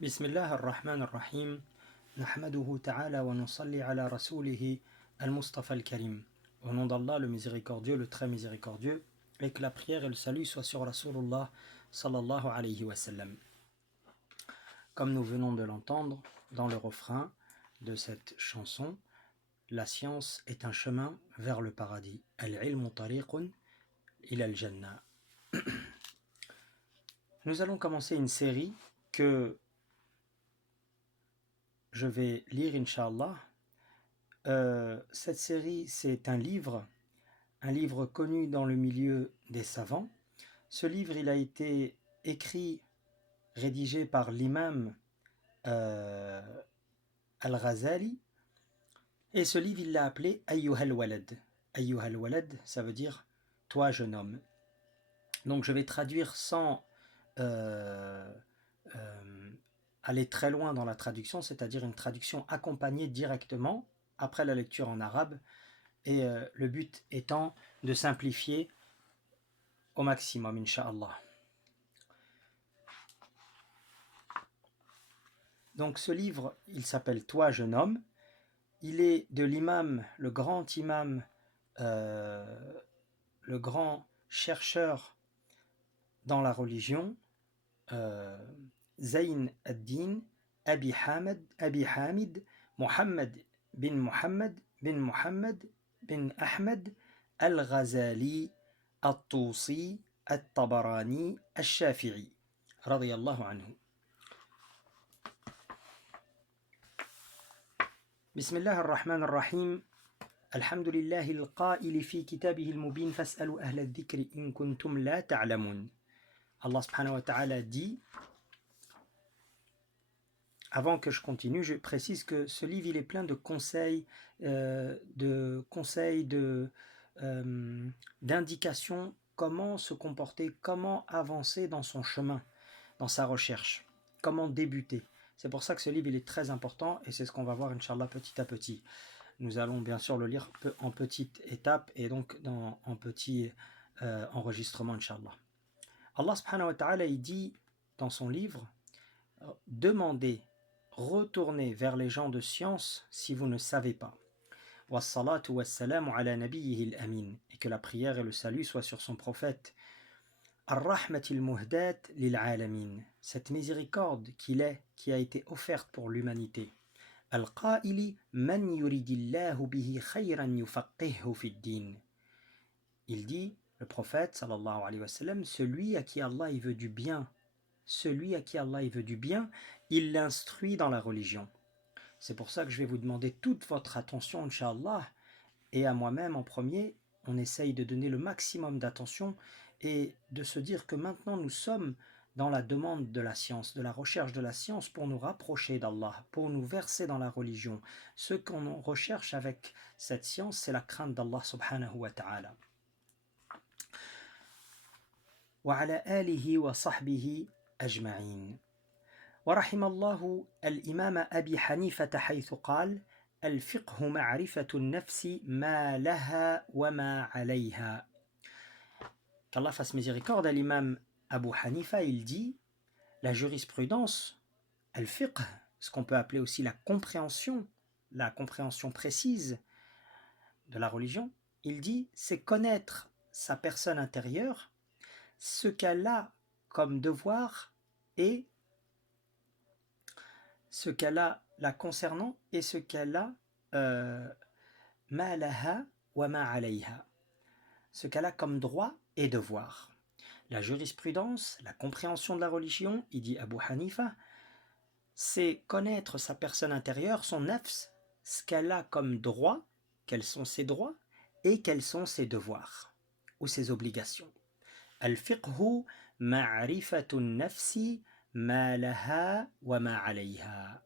بسم الله الرحمن الرحيم نحمده تعالى ونصلي على رسوله المصطفى الكريم. Au nom d'Allah, le miséricordieux, le très miséricordieux, et que la prière et le salut soient sur Rasulullah sallallahu alayhi wa sallam. Comme nous venons de l'entendre dans le refrain de cette chanson, la science est un chemin vers le paradis. Al-ilmu tariqun ila al-jannah. Nous allons commencer une série que je vais lire, Inch'Allah. Cette série, c'est un livre connu dans le milieu des savants. Ce livre, il a été écrit, rédigé par l'imam Al-Ghazali, et ce livre, il l'a appelé Ayyuhal Walad. Ayyuhal Walad, ça veut dire « toi, jeune homme ». Donc, je vais traduire sans aller très loin dans la traduction, c'est-à-dire une traduction accompagnée directement après la lecture en arabe, et le but étant de simplifier au maximum, Inch'Allah. Donc ce livre, il s'appelle « Toi, jeune homme ». Il est de l'imam, le grand imam, le grand chercheur dans la religion, Zayn ad-Din Abi Hamid Muhammad bin Ahmed al-Ghazali al-Tusi al-Tabarani al-Shafi'i radiyallahu anhu. بسم الله الرحمن الرحيم الحمد لله القائل في كتابه المبين فاسألوا أهل الذكر إن كنتم لا تعلمون. Allah subhanahu wa ta'ala dit, avant que je continue, je précise que ce livre il est plein de conseils, d'indications, comment se comporter, comment avancer dans son chemin, dans sa recherche, comment débuter. C'est pour ça que ce livre il est très important et c'est ce qu'on va voir Inch'Allah petit à petit. Nous allons bien sûr le lire en petites étapes et donc en petits enregistrements Inch'Allah. Allah subhanahu wa ta'ala il dit dans son livre, demandez, retournez vers les gens de science si vous ne savez pas. Wassalatu wassalamu ala nabiyyihi al-amin, et que la prière et le salut soient sur son prophète. Ar-rahmatil muhdat lil alamin, cette miséricorde qui a été offerte pour l'humanité. Al-qaili man yuridillahu bihi khayran yufaqqihhu fid din. Il dit, le prophète sallallahu alayhi wa sallam, celui à qui Allah il veut du bien, il l'instruit dans la religion. C'est pour ça que je vais vous demander toute votre attention, Inch'Allah, et à moi-même en premier, on essaye de donner le maximum d'attention et de se dire que maintenant nous sommes dans la demande de la science, de la recherche de la science pour nous rapprocher d'Allah, pour nous verser dans la religion. Ce qu'on recherche avec cette science, c'est la crainte d'Allah subhanahu wa ta'ala. وعلى آله وصحبه أجمعين. ورحم الله الإمام أبي حنيفة حيث قال الفقه معرفة النفس ما لها وما عليها. Qu'Allah fasse miséricorde à l'imam Abu Hanifa, il dit la jurisprudence, al-fiqh, ce qu'on peut appeler aussi la compréhension précise de la religion, il dit c'est connaître sa personne intérieure, ce qu'elle a comme devoir et ce qu'elle a la concernant et ce qu'elle a ma laha wa ma alayha, ce qu'elle a comme droit et devoir. La jurisprudence, la compréhension de la religion, il dit Abu Hanifa, c'est connaître sa personne intérieure, son nafs, ce qu'elle a comme droit, quels sont ses droits et quels sont ses devoirs ou ses obligations. Al-fiqhu ma'rifatun nafsi ma laha wa ma alayha.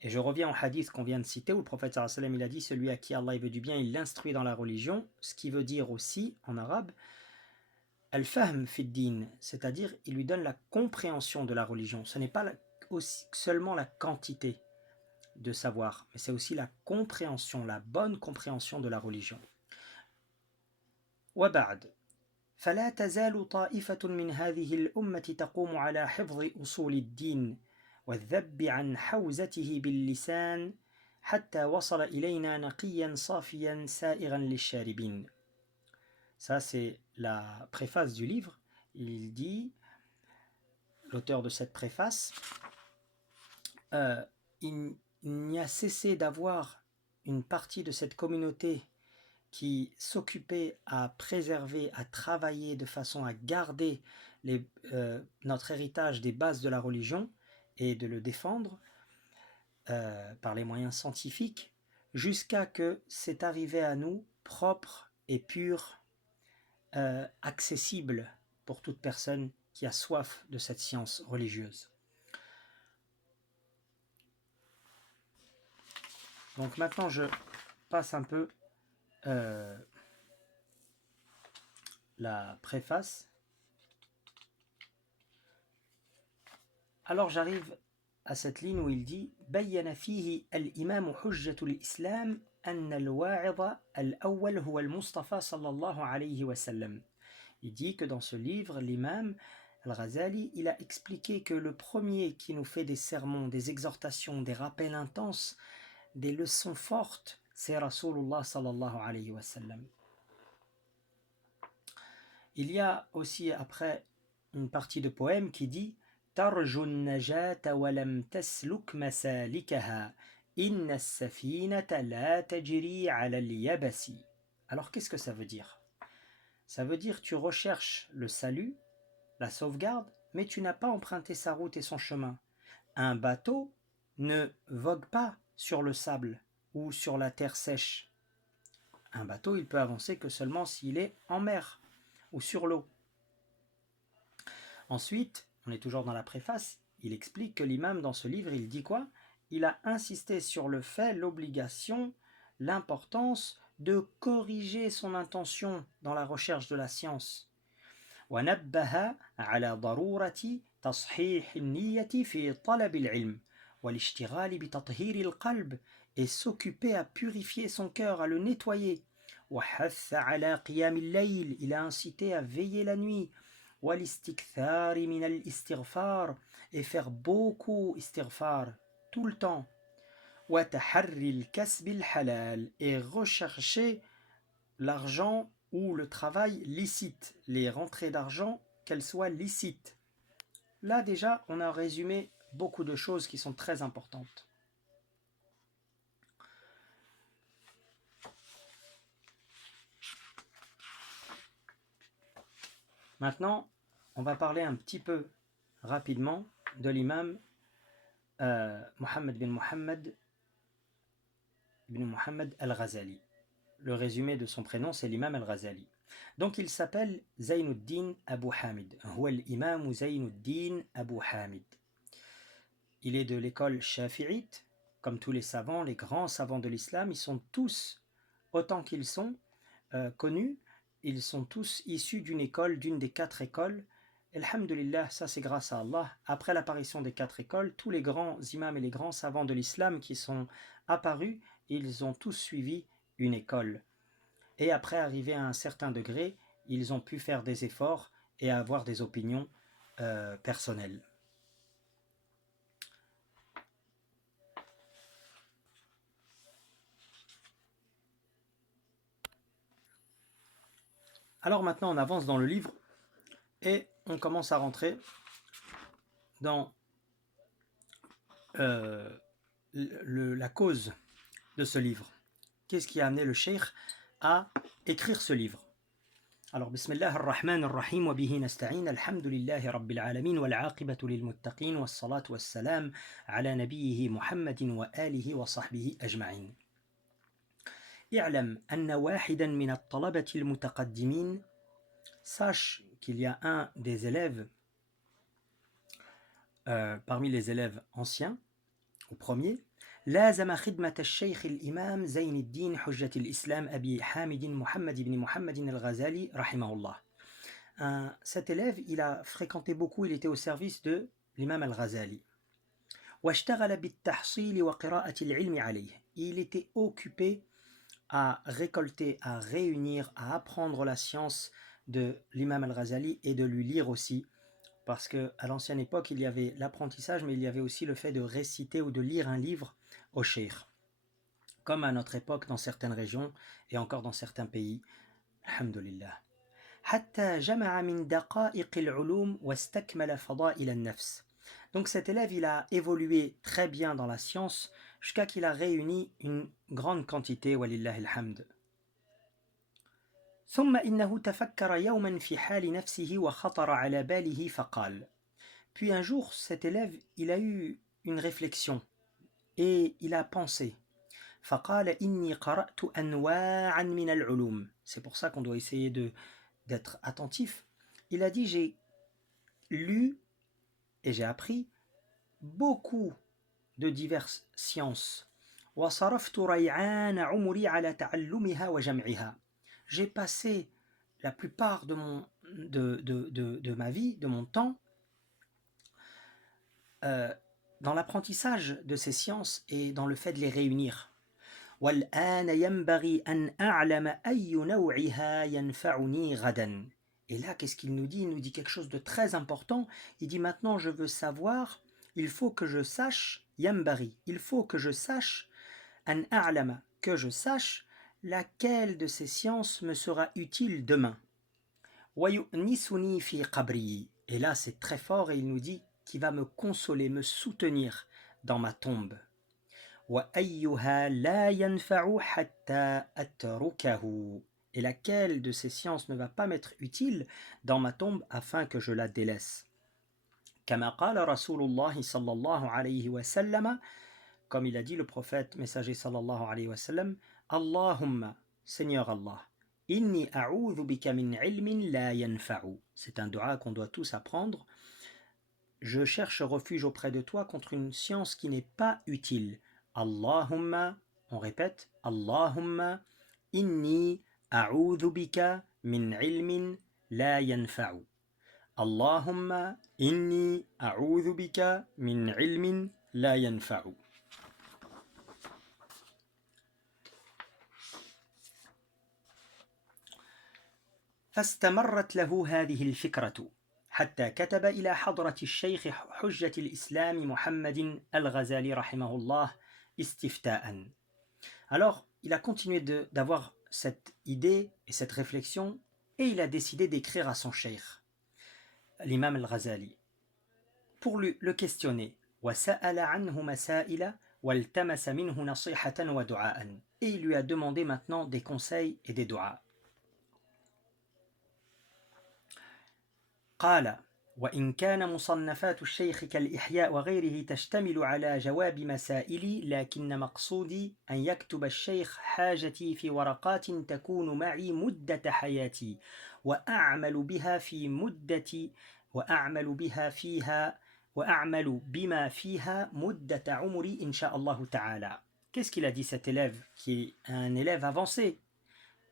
Et je reviens au hadith qu'on vient de citer où le prophète sallallahu alayhi wa sallam il a dit celui à qui Allah veut du bien, il l'instruit dans la religion, ce qui veut dire aussi en arabe al-fahm fi din, c'est-à-dire il lui donne la compréhension de la religion. Ce n'est pas seulement la quantité de savoir, mais c'est aussi la compréhension, la bonne compréhension de la religion. Wa ba'd. فلا تزال طائفة من هذه الأمة تقوم على حفظ أصول الدين والذب عن حوزته باللسان حتى وصل إلينا نقيا صافيا سائغا للشاربين. Ça, c'est la préface du livre. Il dit, l'auteur de cette préface, il n'y a cessé d'avoir une partie de cette communauté qui s'occupait à préserver, à travailler de façon à garder notre héritage des bases de la religion et de le défendre par les moyens scientifiques, jusqu'à que c'est arrivé à nous propre et pur, accessible pour toute personne qui a soif de cette science religieuse. Donc maintenant je passe un peu la préface. Alors j'arrive à cette ligne où il dit بين فيه الإمام حجة الإسلام أن الواعظ الأول هو المصطفى صلى الله عليه وسلم. Il dit que dans ce livre, l'imam Al-Ghazali, il a expliqué que le premier qui nous fait des sermons, des exhortations, des rappels intenses, des leçons fortes, c'est Rasulullah sallallahu alayhi wa sallam. Il y a aussi après une partie de poème qui dit ترجو النجاة ولم تسلك مسالكها إن السفينة لا تجري على اليبس. Alors qu'est-ce que ça veut dire? Ça veut dire tu recherches le salut, la sauvegarde, mais tu n'as pas emprunté sa route et son chemin. Un bateau ne vogue pas sur le sable ou sur la terre sèche. Un bateau, il peut avancer que seulement s'il est en mer ou sur l'eau. Ensuite, on est toujours dans la préface, il explique que l'imam dans ce livre, il dit quoi? Il a insisté sur le fait, l'obligation, l'importance de corriger son intention dans la recherche de la science. ونبه على ضرورة تصحيح النية في طلب العلم والاشتغال بتطهير القلب et s'occuper à purifier son cœur, à le nettoyer. وحث على قيام الليل, il a incité à veiller la nuit. والاستكثار من الاستغفار, et faire beaucoup istighfar tout le temps. وتحري الكسب الحلال, et rechercher l'argent ou le travail licite, les rentrées d'argent, qu'elles soient licites. Là déjà, on a résumé beaucoup de choses qui sont très importantes. Maintenant, on va parler un petit peu rapidement de l'imam Mohammed bin Mohammed al-Ghazali. Le résumé de son prénom, c'est l'imam al-Ghazali. Donc il s'appelle Zaynuddin Abu Hamid. Huwa l'imam Zaynuddin Abu Hamid. Il est de l'école shafi'ite, comme tous les savants, les grands savants de l'islam. Ils sont tous, autant qu'ils sont connus, ils sont tous issus d'une école, d'une des 4 écoles. Alhamdulillah, ça c'est grâce à Allah. Après l'apparition des 4 écoles, tous les grands imams et les grands savants de l'islam qui sont apparus, ils ont tous suivi une école. Et après, arrivé à un certain degré, ils ont pu faire des efforts et avoir des opinions personnelles. Alors maintenant, on avance dans le livre et on commence à rentrer dans la cause de ce livre. Qu'est-ce qui a amené le cheikh à écrire ce livre? Alors, Bismillah ar-Rahman ar-Rahim wa bihi nasta'in, alhamdulillahi rabbil alamin wal aqibatu lil muttaqin was salatu was salam ala nabiyhi Muhammadin wa alihi wa sahbihi ajma'in. اعلم أن واحدا من الطلبة المتقدمين, sache qu'il y a un des élèves parmi les élèves anciens, au premier, لازم خدمة الشيخ الإمام زين الدين حجة الإسلام أبي حامد محمد بن محمد الغزالي رحمه الله. Cet élève, il a fréquenté beaucoup, il était au service de l'imam al-Ghazali. واشتغل بالتحصيل وقراءة العلم عليه. Il était occupé à récolter, à réunir, à apprendre la science de l'imam al-Ghazali et de lui lire aussi parce qu'à l'ancienne époque, il y avait l'apprentissage, mais il y avait aussi le fait de réciter ou de lire un livre au cheikh. Comme à notre époque dans certaines régions et encore dans certains pays. Alhamdulillah. حتى جمع من دقائق العلوم واستكمل فضائل النفس. Donc cet élève, il a évolué très bien dans la science jusqu'à qu'il a réuni une grande quantité, walillahi alhamd. ثم إنه تفكر يوما في حال نفسه وخطر على باله فقال. Puis un jour, cet élève, il a eu une réflexion et il a pensé. فقال إني قرأت أنواعا من العلوم. C'est pour ça qu'on doit essayer d'être attentif. Il a dit, j'ai lu et j'ai appris beaucoup de diverses sciences. وصرفت ريعان عمري على تعلمها وجمعها. J'ai passé la plupart de ma vie, de mon temps, dans l'apprentissage de ces sciences et dans le fait de les réunir. والآن ينبغي أن أعلم أي نوعها ينفعني غدا. Et là, qu'est-ce qu'il nous dit? Il nous dit quelque chose de très important. Il dit maintenant, je veux savoir, il faut que je sache, ينبغي, il faut que je sache, أن أعلم, que je sache, laquelle de ces sciences me sera utile demain. ويؤنسني في قبري. Et là, c'est très fort et il nous dit qui va me consoler, me soutenir dans ma tombe. وأيها لا ينفع حتى أتركه. Et laquelle de ces sciences ne va pas m'être utile dans ma tombe afin que je la délaisse. كما قال رسول الله صلى الله عليه وسلم, comme il a dit le prophète messager صلى الله عليه وسلم, اللهم, Seigneur Allah, إني أعوذ بك من علم لا ينفع. C'est un dua qu'on doit tous apprendre. Je cherche refuge auprès de toi contre une science qui n'est pas utile. Allahumma, on répète, Allahumma inni a'udhu bika min ilmin la yanfa'u. Allahumma inni a'udhu bika min ilmin la yanfa'u. فاستمرت له هذه الفكرة حتى كتب إلى حضرة الشيخ حجة الإسلام محمد الغزالي رحمه الله استفتاءً. Alors, il a continué d'avoir cette idée et cette réflexion et il a décidé d'écrire à son cheikh, l'imam al-Ghazali, pour le questionner. وسأل عنه مسائل والتمس منه نصيحة ودعاء. Et il lui a demandé maintenant des conseils et des du'as. قال وإن كان مصنفات الشيخ كالإحياء وغيره تشتمل على جواب مسائلي لكن مقصودي أن يكتب الشيخ حاجتي في ورقات تكون معي مدة حياتي وأعمل بما فيها مدة عمري إن شاء الله تعالى. Qu'est-ce qu'il a dit cet élève qui est un élève avancé,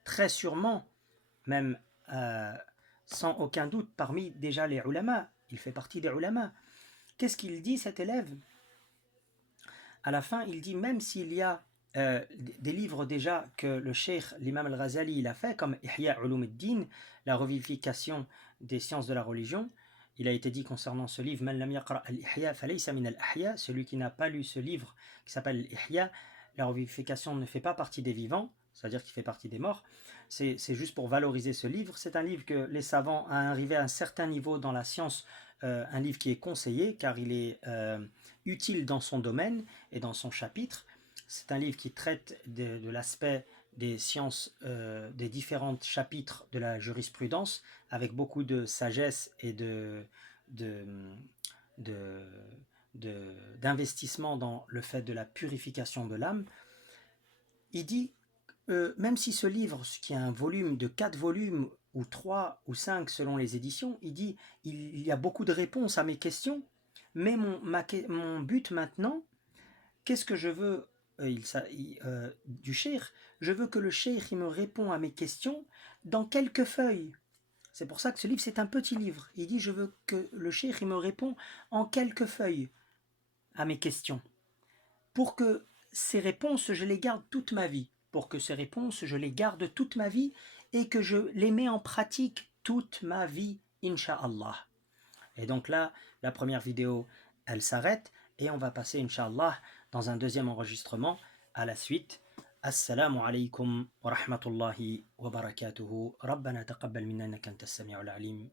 très sûrement, même sans aucun doute parmi déjà les ulama, il fait partie des ulama. Qu'est-ce qu'il dit cet élève? À la fin, il dit même s'il y a des livres déjà que le cheikh, l'imam al-Ghazali, il a fait, comme Ihya Ulumuddin, la revivification des sciences de la religion, il a été dit concernant ce livre, Man lam yaqra al-Ihya falaysa min al-Ahya, celui qui n'a pas lu ce livre qui s'appelle Ihya, la revivification ne fait pas partie des vivants, c'est-à-dire qu'il fait partie des morts. C'est juste pour valoriser ce livre. C'est un livre que les savants, à arriver à un certain niveau dans la science, un livre qui est conseillé car il est utile dans son domaine et dans son chapitre. C'est un livre qui traite de l'aspect des sciences, des différents chapitres de la jurisprudence avec beaucoup de sagesse et d'investissement dans le fait de la purification de l'âme. Il dit même si ce livre, qui a un volume de 4 volumes, ou 3 ou 5 selon les éditions, il dit il y a beaucoup de réponses à mes questions, mais mon but maintenant, qu'est-ce que je veux du cheikh? Je veux que le cheikh il me répond à mes questions dans quelques feuilles. C'est pour ça que ce livre, c'est un petit livre. Il dit je veux que le cheikh il me répond en quelques feuilles à mes questions, pour que ces réponses, je les garde toute ma vie. Pour que ces réponses, je les garde toute ma vie et que je les mets en pratique toute ma vie, Inch'Allah. Et donc là, la première vidéo, elle s'arrête et on va passer, Inch'Allah, dans un deuxième enregistrement à la suite. Assalamu alaikum wa rahmatullahi wa barakatuhu. Rabbana taqabbal minna innaka antas sami'ul alim.